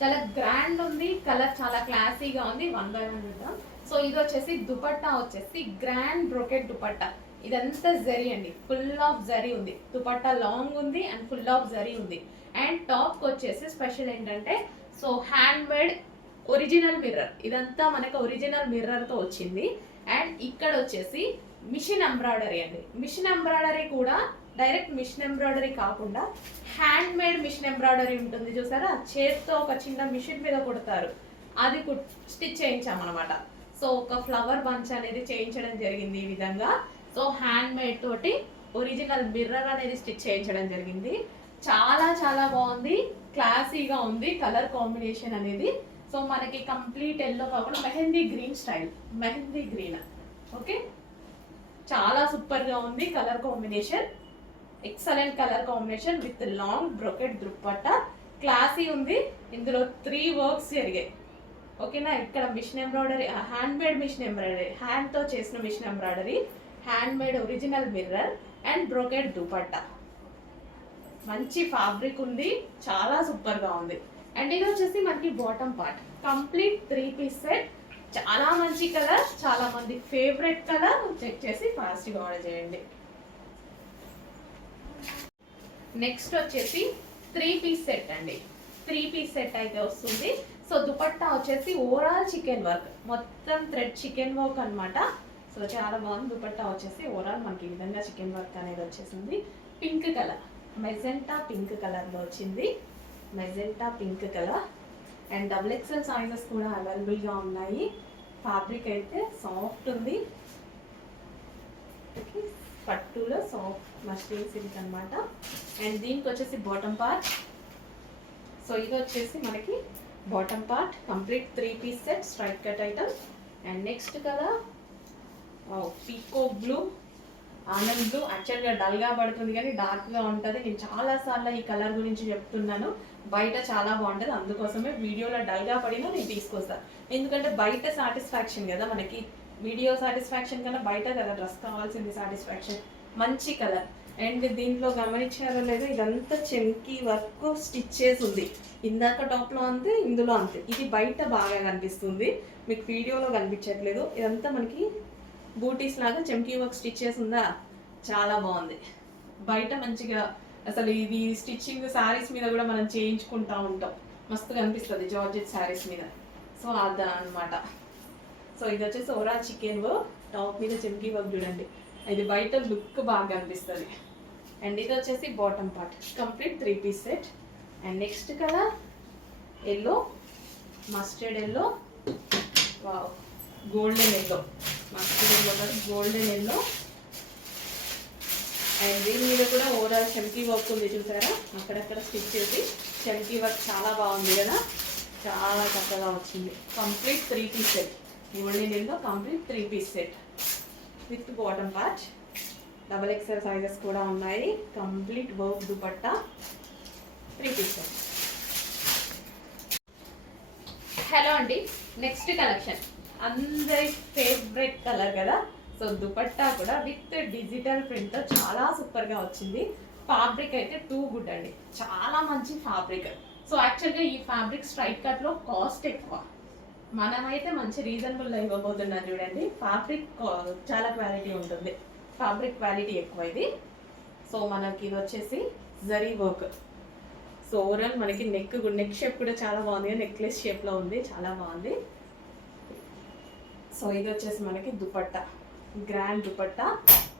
చాలా గ్రాండ్ ఉంది, కలర్ చాలా క్లాసీగా ఉంది. 1 బై 1 చూద్దాం. సో ఇది వచ్చేసి దుపట్టా వచ్చేసి గ్రాండ్ బ్రోకెట్ దుపట్టా. ఇదంతా జరీ అండి, ఫుల్ ఆఫ్ జరీ ఉంది. దుపట్టా లాంగ్ ఉంది అండ్ ఫుల్ ఆఫ్ జరీ ఉంది. అండ్ టాప్ వచ్చేసి స్పెషల్ ఏంటంటే so hand made original mirror. ఇదంతా మనకు ఒరిజినల్ మిర్రర్తో వచ్చింది. అండ్ ఇక్కడ వచ్చేసి మిషన్ ఎంబ్రాయిడరీ అండి. మిషన్ ఎంబ్రాయిడరీ కూడా డైరెక్ట్ మిషన్ ఎంబ్రాయిడరీ కాకుండా హ్యాండ్ మేడ్ మిషన్ ఎంబ్రాయిడరీ ఉంటుంది చూసారా, చేత్తో ఒక చిన్న మిషన్ మీద కుడతారు, అది స్టిచ్ చేయించామన్నమాట. సో ఒక ఫ్లవర్ బంచ్ అనేది చేయించడం జరిగింది ఈ విధంగా. సో హ్యాండ్ మేడ్ తోటి ఒరిజినల్ మిర్రర్ అనేది స్టిచ్ చేయించడం జరిగింది. చాలా చాలా బాగుంది, క్లాసీగా ఉంది కలర్ కాంబినేషన్ అనేది. సో మనకి కంప్లీట్ ఎల్లో కాకుండా mehndi green style, mehndi green. Okay, చాలా సూపర్గా ఉంది colour combination. Excellent colour combination with long brocade dupatta. Classy ఉంది. ఇందులో 3 వర్క్స్ జరిగాయి. ఓకేనా, ఇక్కడ machine embroidery, hand made machine embroidery, హ్యాండ్తో చేసిన machine embroidery, hand made original mirror and brocade dupatta. మంచి ఫ్యాబ్రిక్ ఉంది, చాలా సూపర్గా ఉంది. అండ్ ఇది వచ్చేసి మనకి bottom part. Complete 3 piece set. చాలా మంచి కలర్, చాలా మంది ఫేవరెట్ కలర్. చెక్ చేసి ఫాస్ట్గా ఆర్డర్ చేయండి. నెక్స్ట్ వచ్చేసి 3 పీస్ సెట్ అండి. 3 పీస్ సెట్ అయితే వస్తుంది. సో దుపట్టా వచ్చేసి ఓవరాల్ చికెన్ వర్క్, మొత్తం థ్రెడ్ చికెన్ వర్క్ అన్నమాట. సో చాలా బాగుంది. దుపట్టా వచ్చేసి ఓవరాల్ మనకి ఈ విధంగా చికెన్ వర్క్ అనేది వచ్చేసింది. పింక్ కలర్, మెజెంటా పింక్ కలర్లో వచ్చింది. Magenta pink colour. And XXL sizes కూడా అవైలబుల్గా ఉన్నాయి. ఫ్యాబ్రిక్ అయితే సాఫ్ట్ ఉంది, పట్టులో సాఫ్ట్ మస్లిన్ సిల్క్ అనమాట. అండ్ దీనికి వచ్చేసి బాటమ్ పార్ట్. సో ఇది వచ్చేసి మనకి bottom part. Complete 3 piece set, straight cut item. And next colour peacock blue, Anand blue. యాక్చువల్గా డల్గా పడుతుంది కానీ డార్క్గా ఉంటుంది. నేను చాలాసార్లు ఈ కలర్ గురించి చెప్తున్నాను, బయట చాలా బాగుంటుంది, అందుకోసమే వీడియోలో డల్గా పడినా నేను తీసుకొస్తాను. ఎందుకంటే బయట సాటిస్ఫాక్షన్ కదా మనకి, వీడియో సాటిస్ఫాక్షన్ కన్నా బయట కదా డ్రెస్ కావాల్సింది సాటిస్ఫాక్షన్. మంచి కలర్. అండ్ దీంట్లో గమనించారో లేదో, ఇదంతా చెంకీ వర్క్ స్టిచ్ చేసి ఉంది. ఇందాక టాప్లో అంతే, ఇందులో అంతే. ఇది బయట బాగా కనిపిస్తుంది, మీకు వీడియోలో కనిపించట్లేదు. ఇదంతా మనకి బూటీస్ లాగా చెంకీ వర్క్ స్టిచ్ చేసి ఉందా, చాలా బాగుంది. బయట మంచిగా అసలు ఇది స్టిచ్చింగ్ శారీస్ మీద కూడా మనం చేయించుకుంటా ఉంటాం, మస్తు కనిపిస్తుంది జార్జెట్ శారీస్ మీద. సో అదా అనమాట. సో ఇది వచ్చేసి ఓవరాల్ చికెన్ వర్క్, టాప్ మీద చెంకీ వర్క్ చూడండి, ఇది బయట లుక్ బాగా కనిపిస్తుంది. అండ్ ఇది వచ్చేసి bottom part. Complete 3 piece set. And next colour yellow, mustard yellow, wow golden yellow, mustard yellow కాదు గోల్డెన్ ఎల్లో. అండ్ దీని మీద కూడా ఓవరాల్ చెంకీ వర్క్ ఉంది చూసారా, అక్కడక్కడ స్టిచ్ చేసి చెంకీ వర్క్ చాలా బాగుంది కదా, చాలా చక్కగా వచ్చింది. Complete 3 piece set, golden yellow complete 3 piece set with bottom part. XXL sizes కూడా ఉన్నాయి. Complete work dupatta, 3 piece set. Hello అండి, నెక్స్ట్ కలెక్షన్ అందరి ఫేవరెట్ కలర్ కదా. సో దుపట్టా కూడా విత్ డిజిటల్ ప్రింట్తో చాలా సూపర్గా వచ్చింది. ఫ్యాబ్రిక్ అయితే టూ గుడ్ అండి, చాలా మంచి ఫ్యాబ్రిక్. సో యాక్చువల్గా ఈ ఫ్యాబ్రిక్ స్ట్రైట్ కట్లో కాస్ట్ ఎక్కువ, మనమైతే మంచి రీజనబుల్ ఇవ్వబోతున్నాం చూడండి. ఫ్యాబ్రిక్ చాలా క్వాలిటీ ఉంటుంది, ఫ్యాబ్రిక్ క్వాలిటీ ఎక్కువ ఇది. సో మనకి ఇది వచ్చేసి జరీ వర్క్. సో ఓవరాల్ మనకి నెక్ షేప్ కూడా చాలా బాగుంది, నెక్లెస్ షేప్లో ఉంది, చాలా బాగుంది. సో ఇది వచ్చేసి మనకి దుపట్టా, గ్రాండ్ దుపట్టా.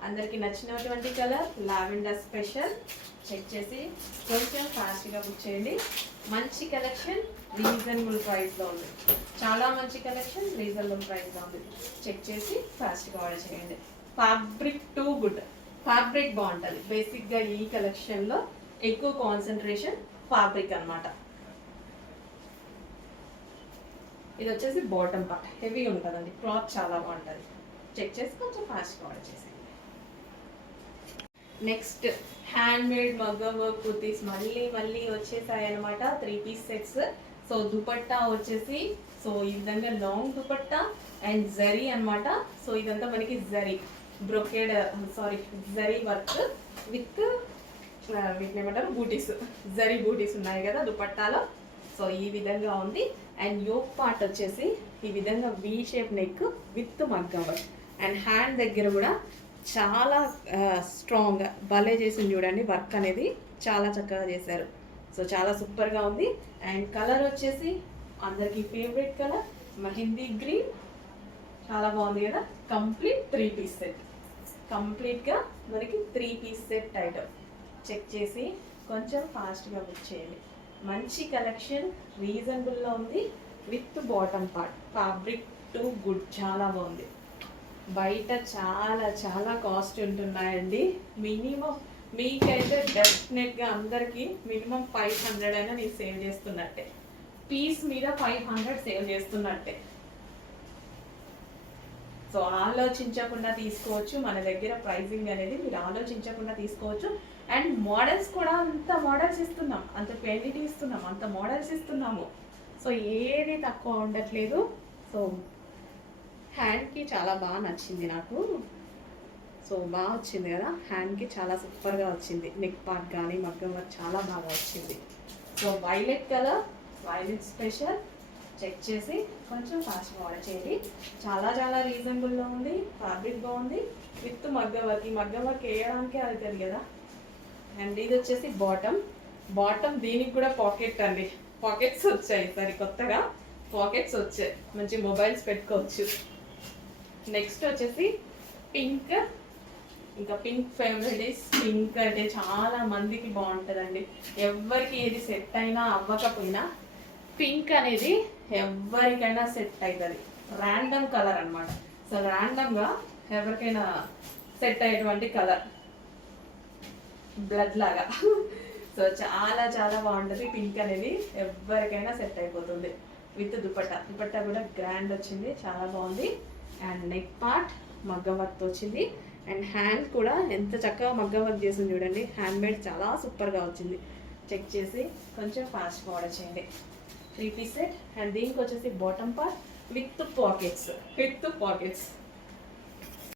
అందరికి నచ్చినటువంటి కలర్ లావెండర్ స్పెషల్. చెక్ చేసి కొంచెం ఫాస్ట్గా బుక్ చేయండి. మంచి కలెక్షన్, రీజనబుల్ ప్రైస్లో ఉంది, చాలా మంచి కలెక్షన్, రీజనబుల్ ప్రైస్లో ఉంది. చెక్ చేసి ఫాస్ట్గా ఆర్డర్ చేయండి. ఫ్యాబ్రిక్ టూ గుడ్, ఫ్యాబ్రిక్ బాగుంటుంది. బేసిక్గా ఈ కలెక్షన్లో ఎక్కువ కాన్సన్ట్రేషన్ ఫ్యాబ్రిక్ అనమాట. ఇది వచ్చేసి బాటమ్ పార్ట్, హెవీ ఉంటుందండి, క్లాత్ చాలా బాగుంటుంది. చెక్ చేసి కొంచెం ఫాస్ట్గా ఆర్డర్ చేసేయండి. నెక్స్ట్ హ్యాండ్ మేడ్ మగ్గం వర్క్ కుర్తీస్ మళ్ళీ వచ్చేసాయి అనమాట. 3 పీస్ సెట్స్. సో దుపట్టా వచ్చేసి సో ఈ విధంగా లాంగ్ దుపట్టా అండ్ జరీ అనమాట. సో ఇదంతా మనకి zari brocade zari work with వీటిని ఏమంటారు బూటీస్, జరీ బూటీస్ ఉన్నాయి కదా దుపట్టాలో. సో ఈ విధంగా ఉంది. అండ్ యోక్ పార్ట్ వచ్చేసి ఈ విధంగా వి షేప్ నెక్ విత్ మగ్గం వర్క్. అండ్ హ్యాండ్ దగ్గర కూడా చాలా స్ట్రాంగ్ భలే చేసింది చూడండి. వర్క్ అనేది చాలా చక్కగా చేశారు. సో చాలా సూపర్గా ఉంది. అండ్ కలర్ వచ్చేసి అందరికీ ఫేవరెట్ కలర్ మెహందీ గ్రీన్. చాలా బాగుంది కదా. Complete 3 piece set. కంప్లీట్గా మనకి 3 పీస్ సెట్ ఐటమ్. చెక్ చేసి కొంచెం ఫాస్ట్గా బుక్ చేయండి. మంచి కలెక్షన్, రీజనబుల్లో ఉంది. With bottom part fabric to good, చాలా బాగుంది. బయట చాలా చాలా కాస్ట్ ఉంటున్నాయండి. మినిమం మీకైతే డెఫినెట్గా అందరికీ మినిమం 500 అయినా నేను సేవ్ చేస్తున్నట్టే. పీస్ మీద 500 సేవ్ చేస్తున్నట్టే. సో ఆలోచించకుండా తీసుకోవచ్చు. మన దగ్గర ప్రైజింగ్ అనేది మీరు ఆలోచించకుండా తీసుకోవచ్చు. అండ్ మోడల్స్ కూడా అంత మోడల్స్ ఇస్తున్నాం, అంత క్వాలిటీ ఇస్తున్నాం, అంత మోడల్స్ ఇస్తున్నాము. సో ఏది తక్కువ ఉండట్లేదు. సో హ్యాండ్కి చాలా బాగా నచ్చింది నాకు. సో బాగా వచ్చింది కదా, హ్యాండ్కి చాలా సూపర్గా వచ్చింది. నెక్ పార్ట్ కానీ మగ్గం వర్క్ చాలా బాగా వచ్చింది. So violet colour, violet special. Check చేసి కొంచెం ఫాస్ట్గా ఆర్డర్ చేయండి. చాలా చాలా రీజనబుల్లో ఉంది. ఫ్యాబ్రిక్ బాగుంది విత్ మగ్గం వర్క్. ఈ మగ్గం వర్క్ వేయడానికి అవుతుంది కదా. అండ్ ఇది వచ్చేసి బాటమ్ దీనికి కూడా పాకెట్ అండి. పాకెట్స్ వచ్చాయి సరి కొత్తగా, పాకెట్స్ వచ్చాయి. మంచి మొబైల్స్ పెట్టుకోవచ్చు. నెక్స్ట్ వచ్చేసి పింక్. ఇంకా పింక్ ఫేవరెట్. పింక్ అంటే చాలా మందికి బాగుంటుందండి. ఎవరికి ఏది సెట్ అయినా అవ్వకపోయినా పింక్ అనేది ఎవరికైనా సెట్ అవుతుంది. ర్యాండమ్ కలర్ అనమాట. సో ర్యాండమ్గా ఎవరికైనా సెట్ అయ్యేటువంటి కలర్, బ్లడ్ లాగా. సో చాలా చాలా బాగుంటుంది పింక్ అనేది. ఎవరికైనా సెట్ అయిపోతుంది. విత్ దుపట్టా కూడా గ్రాండ్ వచ్చింది, చాలా బాగుంది. అండ్ నెక్ పార్ట్ మగ్గం వర్క్ వచ్చింది. అండ్ హ్యాండ్ కూడా ఎంత చక్కగా మగ్గం వర్క్ చేసింది చూడండి. హ్యాండ్ మేడ్ చాలా సూపర్గా వచ్చింది. చెక్ చేసి కొంచెం ఫాస్ట్గా ఆర్డర్ చేయండి. 3 పీస్ సెట్. అండ్ దీనికి వచ్చేసి bottom part with pockets.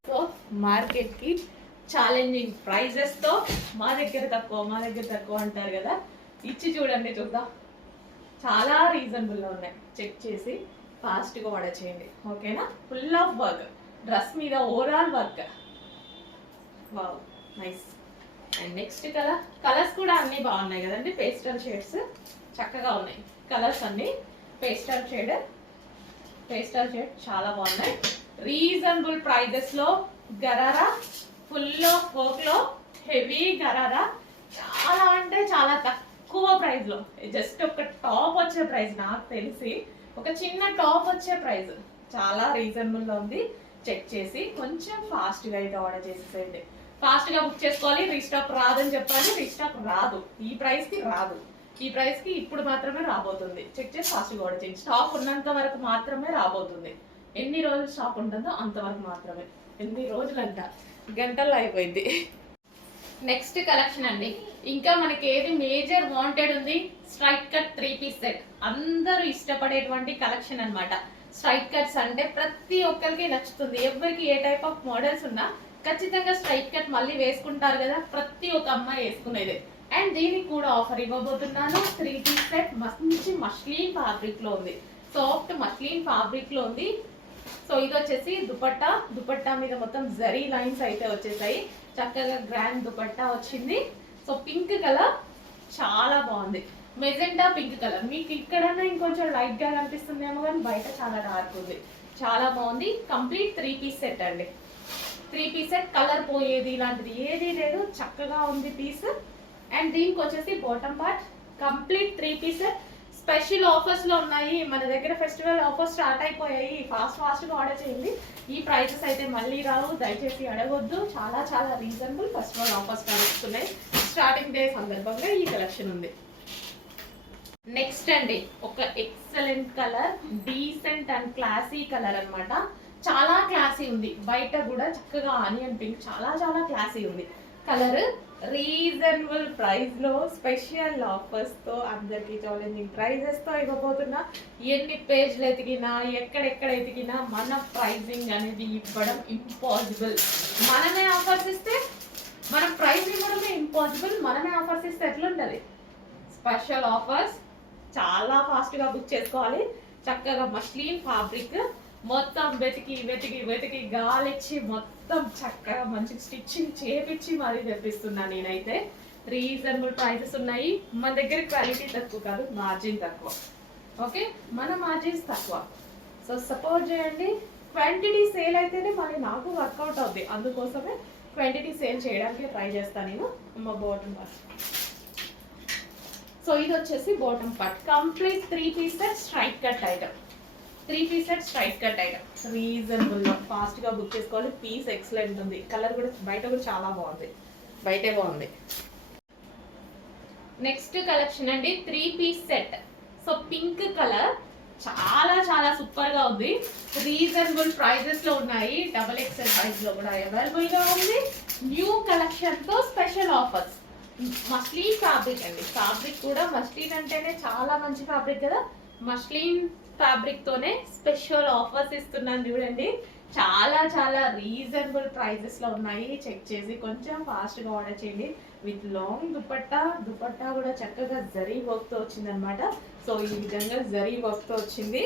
So మార్కెట్కి ఛాలెంజింగ్ ప్రైజెస్తో మా దగ్గర తక్కువ అంటారు కదా. ఇచ్చి చూడండి, చూద్దాం. చాలా రీజనబుల్గా ఉన్నాయి. చెక్ చేసి ఫాస్ట్గా ఆర్డర్ చేయండి, ఓకేనా. ఫుల్ ఆఫ్ వర్క్, డ్రెస్ మీద overall work. Wow, nice. And next colours కూడా అన్నీ బాగున్నాయి కదండి. పేస్టల్ షేడ్స్ చక్కగా ఉన్నాయి. కలర్స్ అన్నీ పేస్టల్ షేడ్ చాలా బాగున్నాయి. రీజనబుల్ ప్రైజెస్లో గరారా ఫుల్ ఆఫ్ వర్క్లో హెవీ గరారా చాలా అంటే చాలా తక్కువ ప్రైస్లో. జస్ట్ ఒక టాప్ వచ్చే ప్రైస్, నాకు తెలిసి ఒక చిన్న టాప్ వచ్చే ప్రైస్ చాలా రీజనబుల్లో ఉంది. చెక్ చేసి కొంచెం ఫాస్ట్గా అయితే ఆర్డర్ చేసేసేయండి. ఫాస్ట్గా బుక్ చేసుకోవాలి. రీస్టాక్ రాదని చెప్పాలి. రీస్టాక్ రాదు, ఈ ప్రైస్కి రాదు. ఈ ప్రైస్కి ఇప్పుడు మాత్రమే రాబోతుంది. చెక్ చేసి ఫాస్ట్గా ఆర్డర్ చేయండి. స్టాక్ ఉన్నంత వరకు మాత్రమే రాబోతుంది. ఎన్ని రోజులు స్టాక్ ఉంటుందో అంతవరకు మాత్రమే. ఎన్ని రోజులంట, గంటల్లో అయిపోయింది. నెక్స్ట్ కలెక్షన్ అండి. ఇంకా మనకి ఏది మేజర్ వాంటెడ్ ఉంది, స్ట్రైట్ కట్ 3 పీస్ సెట్. అందరూ ఇష్టపడేటువంటి కలెక్షన్ అనమాట. స్ట్రైట్ కట్స్ అంటే ప్రతి ఒక్కరికి నచ్చుతుంది. ఎవరికి ఏ టైప్ ఆఫ్ మోడల్స్ ఉన్నా ఖచ్చితంగా స్ట్రైట్ కట్ మళ్ళీ వేసుకుంటారు కదా, ప్రతి ఒక్క అమ్మాయి వేసుకునేది. అండ్ దీనికి కూడా ఆఫర్ ఇవ్వబోతున్నాను. 3 పీస్ సెట్ మంచి మస్లిన్ ఫ్యాబ్రిక్ లో ఉంది, సాఫ్ట్ మస్లిన్ ఫ్యాబ్రిక్ లో ఉంది. సో ఇది వచ్చేసి దుపట్టా మీద మొత్తం జరీ లైన్స్ అయితే వచ్చేసాయి. చక్కగా గ్రాండ్ దుపట్టా వచ్చింది. సో పింక్ కలర్ చాలా బాగుంది. మెజెంటా పింక్ కలర్ మీకు ఇక్కడన్నా ఇంకొంచెం లైట్ గా కనిపిస్తుందేమో, కానీ బయట చాలా డార్క్ ఉంది. చాలా బాగుంది. కంప్లీట్ 3 పీస్ సెట్ అండి. 3 పీస్ సెట్, కలర్ పోయేది ఇలాంటిది ఏది లేదు. చక్కగా ఉంది పీస్. అండ్ దీనికి వచ్చేసి bottom part complete 3 piece set. Special offers లో ఉన్నాయి మన దగ్గర. ఫెస్టివల్ ఆఫర్స్ స్టార్ట్ అయిపోయాయి. ఫాస్ట్గా ఆర్డర్ చేయండి. ఈ ప్రైసెస్ అయితే మళ్ళీ రావు, దయచేసి అడగొద్దు. చాలా చాలా రీజనబుల్ ఫెస్టివల్ ఆఫర్స్ నడుస్తున్నాయి. స్టార్టింగ్ డే సందర్భంగా ఈ కలెక్షన్ ఉంది. నెక్స్ట్ అండి, ఒక excellent colour, decent and classy colour అన్నమాట. చాలా క్లాసీ ఉంది. బయట కూడా చక్కగా ఆనియన్ పింక్ చాలా చాలా క్లాసీ ఉంది. కలర్ రీజనబుల్ ప్రైస్ లో స్పెషల్ ఆఫర్స్ తో అందరికి ఛాలెంజింగ్ ప్రైజెస్ తో ఇవ్వబోతున్నా. ఎన్ని పేజ్లు ఎతికినా ఎక్కడెక్కడ ఎతికినా మన ప్రైజింగ్ అనేది ఇవ్వడం ఇంపాసిబుల్. మనమే ఆఫర్స్ ఇస్తే మనం ప్రైస్ ఇవ్వడమే ఇంపాసిబుల్. మనమే ఆఫర్స్ ఇస్తే ఎట్లుంటది? స్పెషల్ ఆఫర్స్ చాలా ఫాస్ట్ గా బుక్ చేసుకోవాలి. చక్కగా మస్లిన్ ఫ్యాబ్రిక్ మొత్తం వెతికి వెతికి వెతికి గాలిచ్చి మొత్తం చక్కగా మంచి స్టిచ్చింగ్ చేపించి మరీ తెప్పిస్తున్నా నేనైతే. రీజనబుల్ ప్రైసెస్ ఉన్నాయి మన దగ్గర. క్వాలిటీ తక్కువ కాదు, మార్జిన్ తక్కువ. ఓకే, మన మార్జిన్స్ తక్కువ. సో సపోర్ట్ చేయండి. క్వాంటిటీ సేల్ అయితేనే మళ్ళీ నాకు వర్కౌట్ అవుద్ది. అందుకోసమే క్వాంటిటీ సేల్ చేయడానికి ట్రై చేస్తాను నేను. మా బాటమ్ పార్ట్. సో ఇది వచ్చేసి bottom part. Complete 3 piece set straight cut item. 3 piece set straight cut item. Reasonable fast గా బుక్ చేసుకోవాలి. పీస్ ఎక్సలెంట్ ఉంది. కలర్ కూడా బయట కూడా చాలా బాగుంది. బయటే బాగుంది. నెక్స్ట్ కలెక్షన్ అండి 3 piece set. So pink colour చాలా చాలా సూపర్ గా ఉంది. రీజనబుల్ ప్రైజెస్ లో ఉన్నాయి. XXL ప్రైస్ లో కూడా అవైలబుల్ గా ఉంది. న్యూ కలెక్షన్ తో స్పెషల్ ఆఫర్స్. మస్లిన్ ఫ్యాబ్రిక్ అండి. ఫ్యాబ్రిక్ కూడా మస్లిన్ అంటేనే చాలా మంచి ఫ్యాబ్రిక్ కదా. మస్లిన్ ఫ్యాబ్రిక్ తోనే స్పెషల్ ఆఫర్స్ ఇస్తున్నాను చూడండి. చాలా చాలా రీజనబుల్ ప్రైజెస్ లో ఉన్నాయి. చెక్ చేసి కొంచెం ఫాస్ట్ గా ఆర్డర్ చేయండి. With long dupatta. దుపట్టా కూడా చక్కగా జరీ వర్క్ తో వచ్చింది అనమాట. సో ఈ విధంగా జరీ వర్క్ తో వచ్చింది.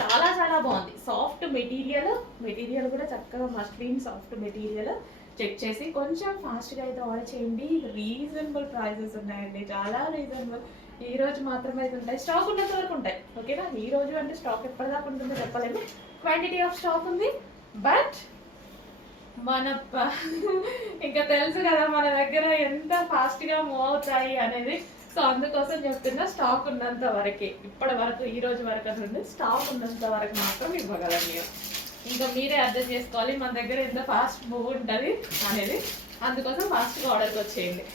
చాలా చాలా బాగుంది. Soft material. మెటీరియల్ కూడా చక్కగా మస్లిన్ సాఫ్ట్ మెటీరియల్. చెక్ చేసి కొంచెం ఫాస్ట్ గా అయితే ఆర్డర్ చేయండి. రీజనబుల్ ప్రైజెస్ ఉన్నాయండి. చాలా రీజనబుల్. ఈ రోజు మాత్రమే అయితే ఉంటాయి. స్టాక్ ఉన్నంత వరకు ఉంటాయి. ఓకేనా? ఈ రోజు అంటే స్టాక్ ఎప్పటిదాకా ఉంటుందో చెప్పలేము. క్వాంటిటీ ఆఫ్ స్టాక్ ఉంది. బట్ మన ఇంకా తెలుసు కదా మన దగ్గర ఎంత ఫాస్ట్ గా మూవ్ అవుతాయి అనేది. సో అందుకోసం చెప్తున్నా, స్టాక్ ఉన్నంత వరకే. ఇప్పటి వరకు ఈ రోజు వరకు నుండి స్టాక్ ఉన్నంత వరకు మాత్రం ఇవ్వగలం మీరు. ఇంకా మీరే అర్థం చేసుకోవాలి మన దగ్గర ఎంత ఫాస్ట్ మూవ్ ఉంటుంది అనేది. అందుకోసం ఫాస్ట్గా ఆర్డర్కి వచ్చేయండి.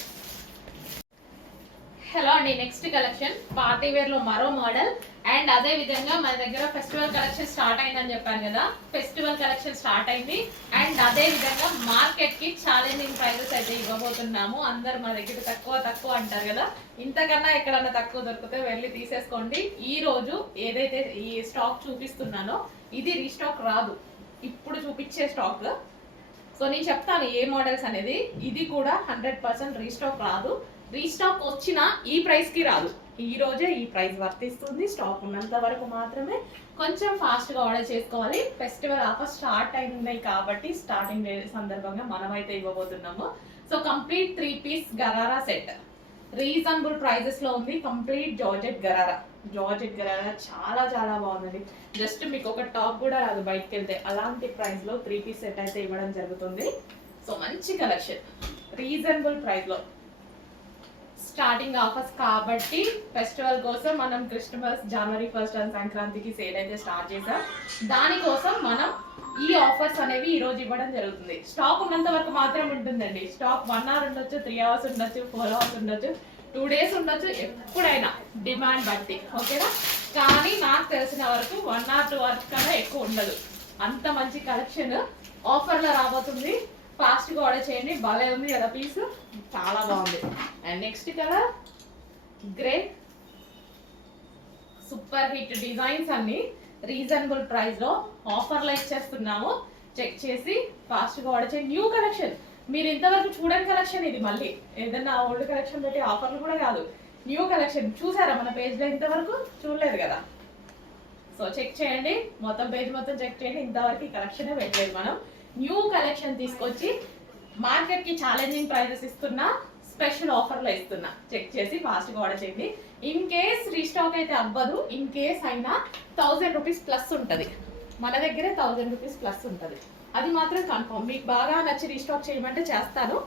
హలో అండి, నెక్స్ట్ కలెక్షన్ పార్టీ వేర్ లో మరో మోడల్. అండ్ అదే విధంగా మన దగ్గర ఫెస్టివల్ కలెక్షన్ స్టార్ట్ అయిందని చెప్పాను కదా. ఫెస్టివల్ కలెక్షన్ స్టార్ట్ అయింది. అండ్ అదే విధంగా మార్కెట్ కి ఛాలెంజింగ్ ప్రైజెస్ అయితే ఇవ్వబోతున్నాము. అందరు మన దగ్గర తక్కువ తక్కువ అంటారు కదా. ఇంతకన్నా ఎక్కడన్నా తక్కువ దొరికితే వెళ్ళి తీసేసుకోండి. ఈ రోజు ఏదైతే ఈ స్టాక్ చూపిస్తున్నానో ఇది రీస్టాక్ రాదు. ఇప్పుడు చూపించే స్టాక్. సో నేను చెప్తాను ఏ మోడల్స్ అనేది. ఇది కూడా 100% రీస్టాక్ రాదు. రీస్టాక్ వచ్చినా ఈ ప్రైస్ కి రాదు. ఈ రోజే ఈ ప్రైస్ వర్తిస్తుంది. స్టాక్ ఉన్నంత వరకు మాత్రమే కొంచెం ఫాస్ట్ గా ఆర్డర్ చేసుకోవాలి. ఫెస్టివల్ ఆఫర్ స్టార్ట్ అయినాయి కాబట్టి స్టార్టింగ్ సందర్భంగా మనమైతే ఇవ్వబోతున్నాము. So complete 3 piece gharara set reasonable prices లో ఉంది. Complete georgette gharara. Georgette gharara చాలా చాలా బాగుందండి. జస్ట్ మీకు ఒక టాప్ కూడా రాదు బయటకు వెళ్తే. అలాంటి ప్రైస్ లో 3 పీస్ సెట్ అయితే ఇవ్వడం జరుగుతుంది. సో మంచి కలెక్షన్ రీజనబుల్ ప్రైస్ లో. స్టార్టింగ్ ఆఫర్స్ కాబట్టి ఫెస్టివల్ కోసం మనం క్రిస్మస్ జనవరి 1 అండ్ సంక్రాంతికి సేల్ అయితే స్టార్ట్ చేసాం. దానికోసం మనం ఈ ఆఫర్స్ అనేవి ఈ రోజు ఇవ్వడం జరుగుతుంది. స్టాక్ ఉన్నంత వరకు మాత్రం ఉంటుందండి. స్టాక్ 1 hour ఉండొచ్చు, 3 hours ఉండొచ్చు, 4 hours ఉండొచ్చు, 2 days ఉండొచ్చు, ఎప్పుడైనా డిమాండ్ బట్టి. ఓకేనా? కానీ నాకు తెలిసిన వరకు 1 or 2 hours కన్నా ఎక్కువ ఉండదు. అంత మంచి కలెక్షన్ ఆఫర్లో రాబోతుంది. ఫాస్ట్గా ఆర్డర్ చేయండి. భలే ఉంది కదా పీస్, చాలా బాగుంది. And next colour grey. Super hit designs అన్ని రీజనబుల్ ప్రైస్ లో ఆఫర్లో ఇచ్చేస్తున్నాము. చెక్ చేసి ఫాస్ట్గా ఆర్డర్ చేయండి. న్యూ కలెక్షన్, మీరు ఇంతవరకు చూడని కలెక్షన్ ఇది. మళ్ళీ ఏదన్నా ఓల్డ్ కలెక్షన్ పెట్టి ఆఫర్లు కూడా కాదు, న్యూ కలెక్షన్. చూసారా మన పేజ్లో? ఇంతవరకు చూడలేదు కదా. సో చెక్ చేయండి, మొత్తం పేజ్ మొత్తం చెక్ చేయండి. ఇంతవరకు ఈ కలెక్షన్ పెట్టలేదు మనం. న్యూ కలెక్షన్ తీసుకొచ్చి మార్కెట్ కి ఛాలెంజింగ్ ప్రైజెస్ ఇస్తున్నా, స్పెషల్ ఆఫర్లో ఇస్తున్నా. చెక్ చేసి ఫాస్ట్గా ఆర్డర్ చేయండి. ఇన్ కేస్ రీస్టాక్ అయితే అవ్వదు. ఇన్ కేస్ అయినా 1000 రూపీస్ ప్లస్ ఉంటుంది. మన దగ్గరే 1000 రూపీస్ ప్లస్ ఉంటుంది. అది మాత్రం కన్ఫర్మ్. మీకు బాగా నచ్చి రీస్టాక్ చేయమంటే చేస్తాను.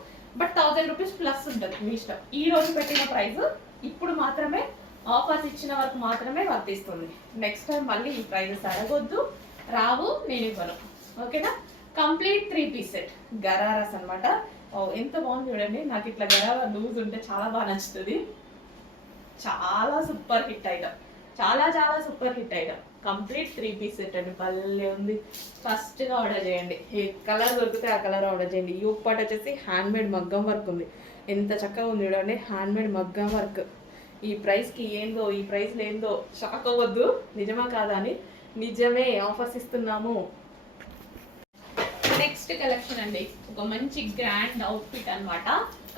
బట్ 1000 రూపీస్ ప్లస్ ఉంటుంది మీ ఇష్టం. ఈ రోజు పెట్టిన ప్రైస్ ఇప్పుడు మాత్రమే, ఆఫర్స్ ఇచ్చిన వరకు మాత్రమే వర్తిస్తుంది. నెక్స్ట్ టైం మళ్ళీ ఈ ప్రైజెస్ అడగొద్దు, రావు, నేను ఇవ్వను. ఓకేనా? కంప్లీట్ 3 పీస్ సెట్ గరారాస్ అనమాట. ఎంత బాగుంది చూడండి. నాకు ఇట్లా గరారా లూజ్ ఉంటే చాలా బాగా నచ్చుతుంది. చాలా సూపర్ హిట్ ఐటమ్. చాలా చాలా super hit item. Complete 3 piece set అండి, భలే ఉంది. ఫస్ట్గా ఆర్డర్ చేయండి, ఏ కలర్ దొరికితే ఆ కలర్ ఆర్డర్ చేయండి. ఈ పార్ట్ వచ్చేసి హ్యాండ్మేడ్ మగ్గం వర్క్ ఉంది, ఎంత చక్కగా ఉంది చూడండి. హ్యాండ్మేడ్ మగ్గం వర్క్ ఈ ప్రైస్కి ఏందో, ఈ ప్రైస్లో ఏందో షాక్ అవ్వద్దు. నిజమా కాదా అని, నిజమే, ఆఫర్స్ ఇస్తున్నాము. నెక్స్ట్ కలెక్షన్ అండి, ఒక మంచి గ్రాండ్ అవుట్ఫిట్ అన్నమాట.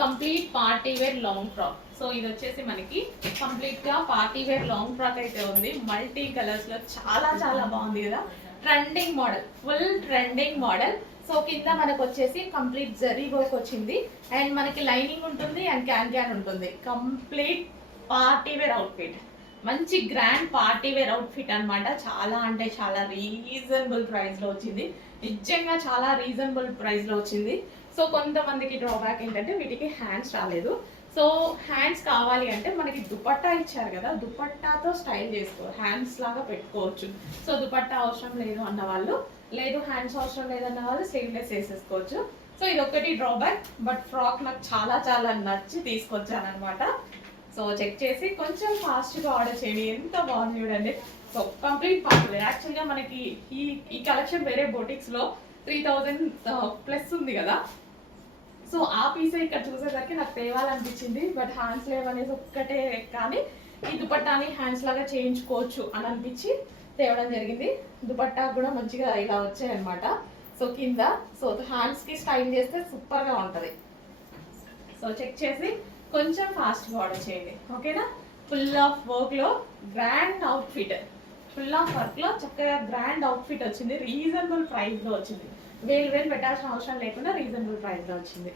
Complete party wear long frock. So ఇది వచ్చేసి మనకి కంప్లీట్ గా పార్టీ వేర్ లాంగ్ ఫ్రాక్ అయితే ఉంది. మల్టీ కలర్స్ లో చాలా చాలా బాగుంది కదా. Trending model, full trending model. So కింద మనకు వచ్చేసి కంప్లీట్ జరీ వర్క్ వచ్చింది, అండ్ మనకి లైనింగ్ ఉంటుంది అండ్ క్యాన్ ఉంటుంది. కంప్లీట్ పార్టీ వేర్ అవుట్ఫిట్, మంచి గ్రాండ్ పార్టీ వేర్ అవుట్ఫిట్ అన్నమాట. చాలా అంటే చాలా రీజనబుల్ ప్రైస్ లో వచ్చింది, నిజంగా చాలా రీజనబుల్ ప్రైస్ లో వచ్చింది. సో కొంతమందికి డ్రాబ్యాక్ ఏంటంటే వీటికి హ్యాండ్స్ రాలేదు. సో హ్యాండ్స్ కావాలి అంటే మనకి దుపట్టా ఇచ్చారు కదా, దుపట్టాతో స్టైల్ చేసుకో, హ్యాండ్స్ లాగా పెట్టుకోవచ్చు. సో దుపట్టా అవసరం లేదు అన్న వాళ్ళు, లేదు హ్యాండ్స్ అవసరం లేదన్న వాళ్ళు స్లీవ్లెస్ వేసేసుకోవచ్చు. సో ఇది ఒకటి డ్రాబ్యాక్, బట్ ఫ్రాక్ నాకు చాలా చాలా నచ్చి తీసుకొచ్చాను అనమాట. సో చెక్ చేసి కొంచెం ఫాస్ట్గా ఆర్డర్ చేయండి, ఎంత బాగుంది చూడండి. So complete party. యాక్చువల్గా మనకి ఈ కలెక్షన్ వేరే బొటిక్స్లో 3000 ప్లస్ ఉంది కదా. సో ఆ పీసే ఇక్కడ చూసేసరికి నాకు తేవాలనిపించింది, బట్ హ్యాండ్స్ లేవనేసి ఒక్కటే. కానీ ఈ దుపట్టాని హ్యాండ్స్ లాగా చేయించుకోవచ్చు అని అనిపించి తేవడం జరిగింది. దుపట్టా కూడా మంచిగా ఇలా వచ్చాయన్నమాట. సో కింద సో హ్యాండ్స్కి స్టైల్ చేస్తే సూపర్గా ఉంటుంది. సో చెక్ చేసి కొంచెం ఫాస్ట్గా ఆర్డర్ చేయండి, ఓకేనా. ఫుల్ ఆఫ్ వర్క్లో గ్రాండ్ అవుట్ఫిట్, ఫుల్ ఆఫ్ వర్క్లో చక్కగా గ్రాండ్ అవుట్ఫిట్ వచ్చింది. రీజనబుల్ ప్రైస్లో వచ్చింది, వేలు పెట్టాల్సిన అవసరం లేకుండా రీజనబుల్ ప్రైస్లో వచ్చింది.